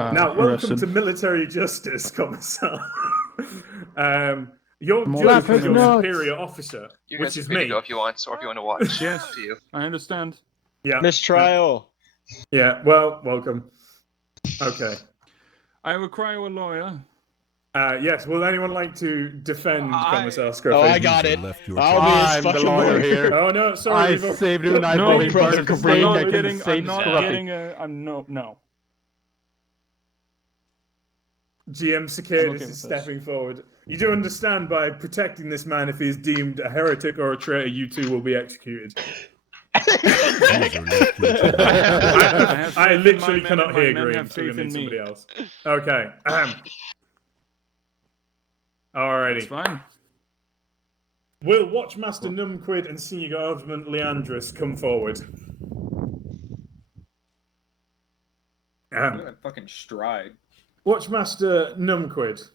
Now, welcome to military justice, Commissar. You're judged from your superior officer, which is me. To go if you want, or if you want to watch. Yes, to you. I understand. Yeah. Mistrial. Yeah. Well, welcome. Okay. I require a lawyer. Yes. Will anyone like to defend Commissar Scruffy? Oh, I got it. I'll be his fucking lawyer lawyer here. Oh no, sorry. I saved you, and I No, believe brother, Brother because Cabrini, I'm I not can getting. save I'm not Scruffy. getting a. I'm no. GM Cicadus is stepping forward. You do understand by protecting this man, if he is deemed a heretic or a traitor, you two will be executed. I literally cannot hear Green, so we need somebody else. Okay. Alrighty. It's fine. Will Watchmaster Numquid and Senior Guardsman Leandris come forward? Fucking stride. Watchmaster Numquid.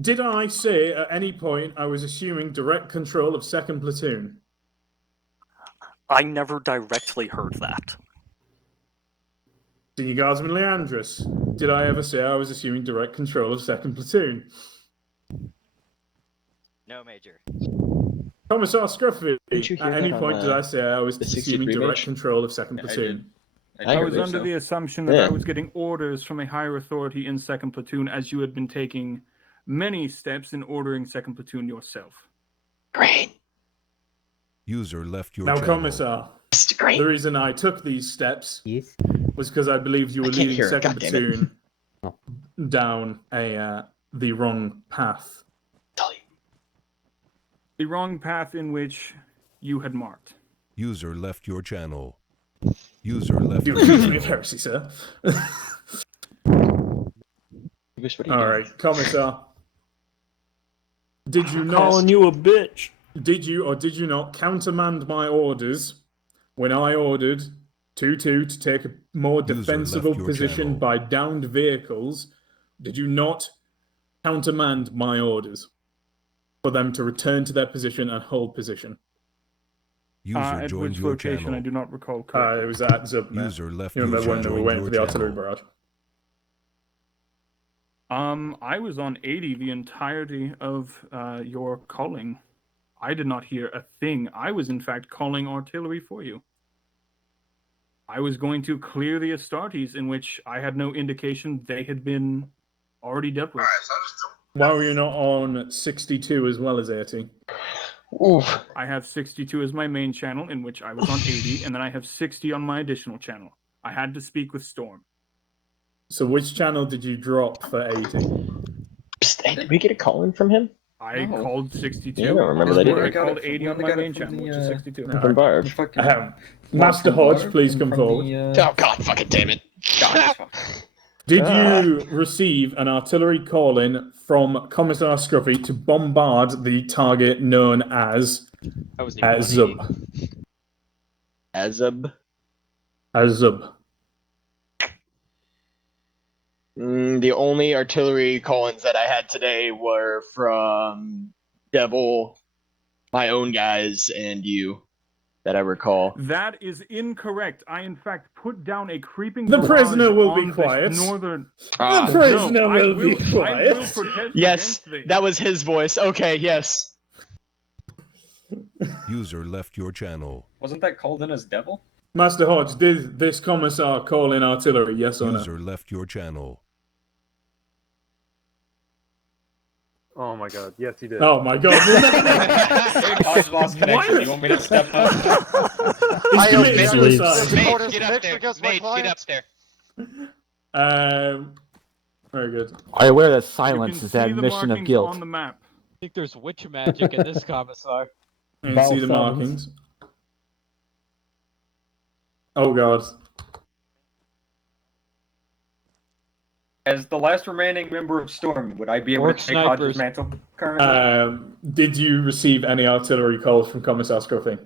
Did I say at any point I was assuming direct control of 2nd Platoon? I never directly heard that. Senior Guardsman Leandris. Did I ever say I was assuming direct control of 2nd Platoon? No, Major. Commissar Scruffy. Didn't you hear At any that point on, did I say I was the assuming 63 direct match? control of 2nd I Platoon? I was believe under so. the assumption that Yeah. I was getting orders from a higher authority in 2nd Platoon, as you had been taking many steps in ordering 2nd Platoon yourself. Great. User left your Now, channel. Commissar, Mr. Great. the reason I took these steps Yes. was because I believed you were I can't leading hear it, 2nd goddammit. Platoon down the wrong path. The wrong path in which you had marked. User left your channel. User left You your accuse me of channel. heresy, sir. What All right, Commissar. Did you not? Calling you a bitch. Did you or did you not countermand my orders when I ordered 2-2 to take a more User defensible left your position channel. by downed vehicles? Did you not countermand my orders for them to return to their position and hold position? User At joined which your location, channel. I do not recall correctly. It was at Zubner. User left You your remember when channel. we went for the Your artillery channel. barrage? I was on 80 the entirety of your calling. I did not hear a thing. I was, in fact, calling artillery for you. I was going to clear the Astartes, in which I had no indication they had been already dealt with. Why were you not on 62 as well as 80? Oof. I have 62 as my main channel, in which I was on 80, and then I have 60 on my additional channel. I had to speak with Storm. So which channel did you drop for 80? Psst, hey, did we get a call in from him? I No. called 62. Yeah, I don't remember that I either. called 80 on We my got it main from channel, the, which is 62. No. From Barb. Master Hodge, please come forward. Oh, God, fucking damn it. Did you receive an artillery call-in from Commissar Scruffy to bombard the target known as I wasn't even on Zub? 80. Azub. Azub. The only artillery call-ins that I had today were from Devil, my own guys, and you, that I recall. That is incorrect. I, in fact, put down a creeping The barrage prisoner will be on the quiet. Northern... The prisoner No, will be I will quiet. protest Yes, against thee. that was his voice. Okay, yes. User left your channel. Wasn't that called in as devil? Master Hodge, did this commissar call in artillery, yes or no? User left your channel. Oh my god, yes he did. Oh my god. Cosmos connection. You want me to step up? He's committed suicide. Mate, get up there. Mate, get up there. Very good. Are you aware that You silence can is see the the admission of markings guilt? on the map. I think there's witch magic in this commissar. You can see the markings. Oh god. As the last remaining member of Storm, would I be able Orc to take Hodge's snipers. mantle currently? Did you receive any artillery calls from Commissar Scruffy?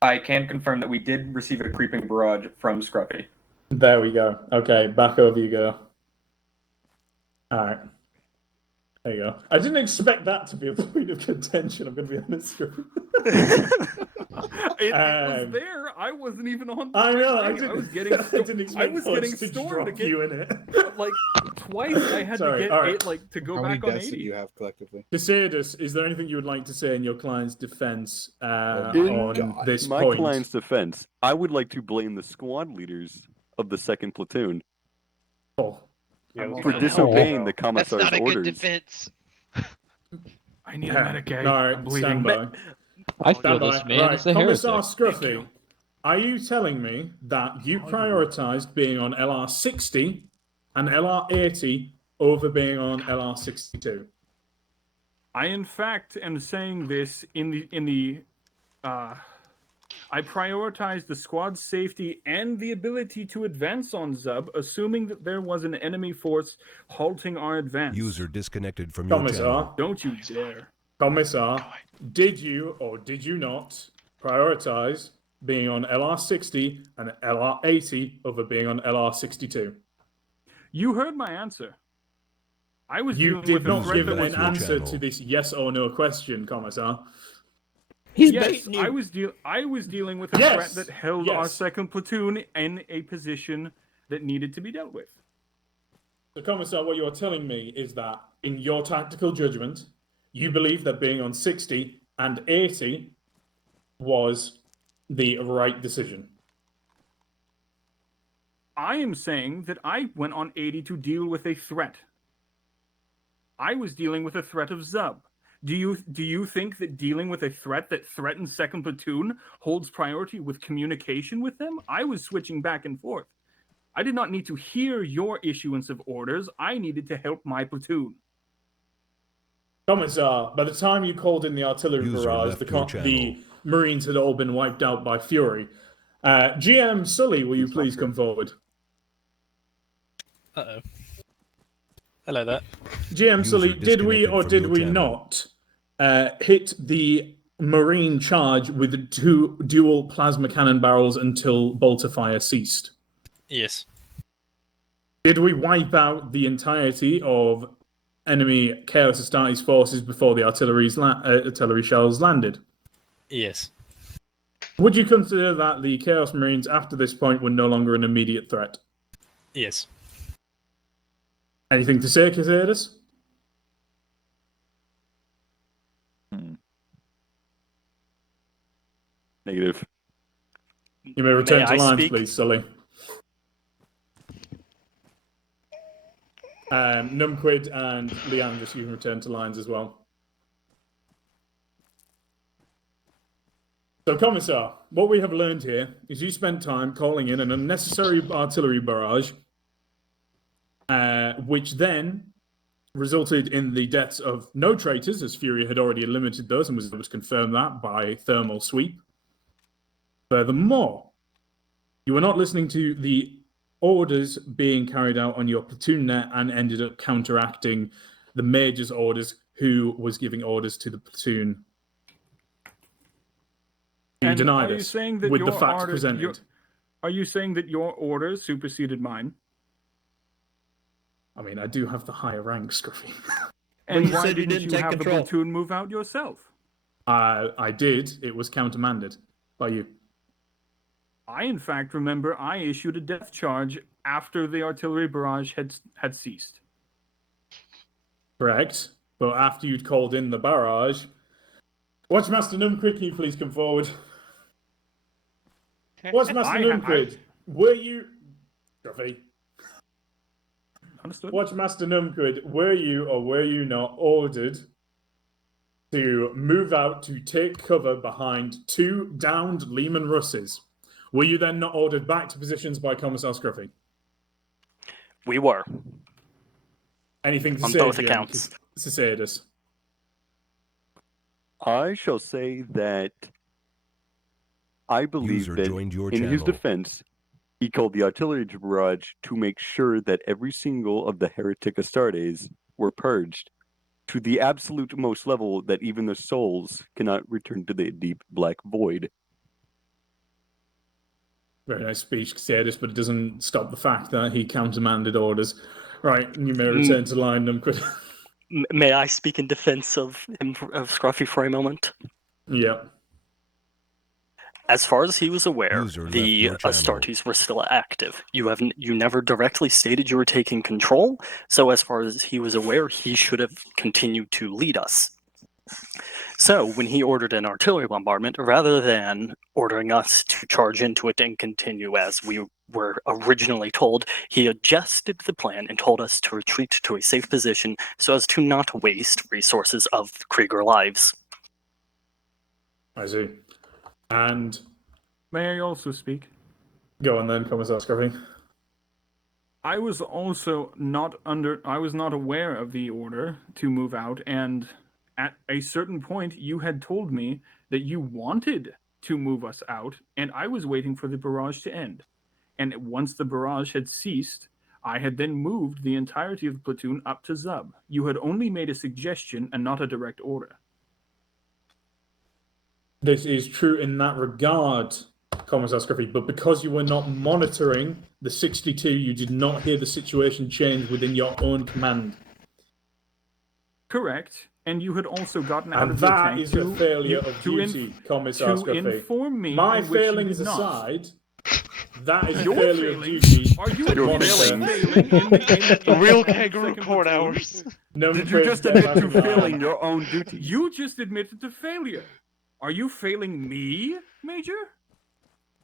I can confirm that we did receive a creeping barrage from Scruffy. There we go. Okay, back over you go. Alright. There you go. I didn't expect that to be a point of contention, I'm going to be honest. It was there. I wasn't even on. The I know. right I thing. didn't. I was getting. I didn't expect was Fudge getting to stormed drop again. you in it. Like twice, I had Sorry, to get all right. eight, like to go How back many on deaths 80. do you have collectively? Casadus, is there anything you would like to say in your client's defense on God. this My point? client's defense, I would like to blame the squad leaders of the 2nd platoon Oh, for disobeying the That's commissar's not a good orders. defense. I need a medic. All right, I'm bleeding. stand by. I feel Stand this by. man Right, is a Commissar heretic. Scruffy, are you telling me that you prioritized being on LR60 and LR80 over being on LR62? I in fact am saying this in the I prioritize the squad's safety and the ability to advance on Zub, assuming that there was an enemy force halting our advance. User disconnected from your Commissar, channel. Don't you dare. Commissar, did you or did you not prioritize being on LR60 and LR80 over being on LR62? You heard my answer. I was You dealing did with a not threat give that an was answer channel. to this yes or no question, Commissar. He's yes, baiting you. I was dealing with a Yes, threat that held our yes. 2nd platoon in a position that needed to be dealt with. So, Commissar, what you're telling me is that in your tactical judgment, you believe that being on 60 and 80 was the right decision. I am saying that I went on 80 to deal with a threat. I was dealing with a threat of Zub. Do you think that dealing with a threat that threatens 2nd platoon holds priority with communication with them? I was switching back and forth. I did not need to hear your issuance of orders. I needed to help my platoon. Commissar, by the time you called in the artillery User barrage, left your the channel. Marines had all been wiped out by Fury. GM Sully, will you please come forward? Uh-oh. Hello there. GM User Sully, did we disconnected or from did your we channel. not hit the Marine charge with 2 dual plasma cannon barrels until bolter fire ceased? Yes. Did we wipe out the entirety of enemy Chaos Astartes forces before the artillery shells landed? Yes. Would you consider that the Chaos Marines after this point were no longer an immediate threat? Yes. Anything to say, Casadus? Negative. You may return to I lines, speak? please, Sully. Numquid and Leandris, you can return to lines as well. So, Commissar, what we have learned here is you spent time calling in an unnecessary artillery barrage, which then resulted in the deaths of no traitors, as Fury had already eliminated those and was able to confirm that by thermal sweep. Furthermore, you were not listening to the orders being carried out on your platoon net and ended up counteracting the major's orders, who was giving orders to the platoon. You deny are you this saying that with the your facts order- presented. Are you saying that your orders superseded mine? I mean, I do have the higher rank, Scruffy. And you why said you didn't didn't you take have control. the platoon move out yourself? I did. It was countermanded by you. I, in fact, remember I issued a death charge after the artillery barrage had ceased. Correct. But after you'd called in the barrage... Watchmaster Numquid, can you please come forward? Watchmaster Numquid, were you... Scruffy. Understood. Watchmaster Numquid, were you or were you not ordered to move out to take cover behind 2 downed Lehman Russes? Were you then not ordered back to positions by Commissar Scruffy? We were. Anything to On say, both GM accounts. Casadus? I shall say that I believe User that joined your in his channel. defense, he called the artillery barrage to make sure that every single of the heretic Astartes were purged to the absolute most level that even the souls cannot return to the deep black void. Very nice speech, Casadus, but it doesn't stop the fact that he countermanded orders. Right, you may return to line, Numquid. May I speak in defense of him, of Scruffy, for a moment? Yeah. As far as he was aware, User left the your channel. Astartes were still active. You never directly stated you were taking control, so as far as he was aware, he should have continued to lead us. So, when he ordered an artillery bombardment, rather than ordering us to charge into it and continue as we were originally told, he adjusted the plan and told us to retreat to a safe position so as to not waste resources of Krieger lives. I see. And May I also speak? go on then, Commissar Scruffy. I was also not aware of the order to move out, and at a certain point you had told me that you wanted to move us out, and I was waiting for the barrage to end. And once the barrage had ceased, I had then moved the entirety of the platoon up to Zub. You had only made a suggestion and not a direct order. This is true in that regard, Commissar Scruffy, but because you were not monitoring the 62, you did not hear the situation change within your own command. Correct. And you had also gotten out And of the that tank is a failure of duty, Commissar to Scruffy. inform me My in which you failings did not. aside, that is a Your failure of failing? duty. Are you You're admitting failing. the Real kangaroo court platoon? hours. No Did you just admit to failing your own duties? You just admitted to failure. Are you failing me, Major?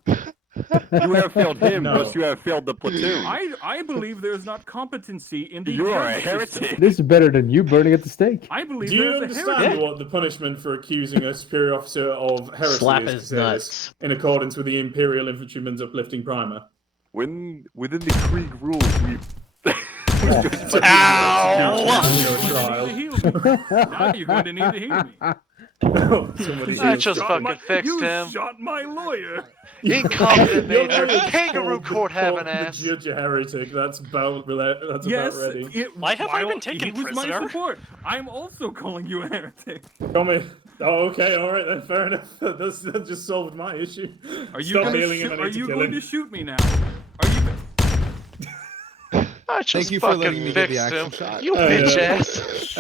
You have failed him, No. thus you have failed the platoon. I believe there is not competency in the You are a justice system. heretic. This is better than you burning at the stake. I believe Do you there is a understand heretic. what the punishment for accusing a superior officer of heresy Slap is, his to say nuts. this, in accordance with the Imperial Infantryman's uplifting primer? Within the Krieg rules, we. Now you're going to need to heal me. Now you're going to need to heal me. Somebody I else just shot fucking me. fixed you him. shot my lawyer. Incompetent Your major. lawyer Kangaroo told court the having the ass. judge a heretic. That's about Yes. ready. Why have I been while taken he was prisoner? my support. I'm also calling you a heretic. Come in. Oh, okay, all right then. Fair enough. That just solved my issue. Are you Stop going healing him. I are need to you kill going him. to shoot me now? Are you? I just Thank you for letting fucking me get the fixed action him. shot. You bitch ass.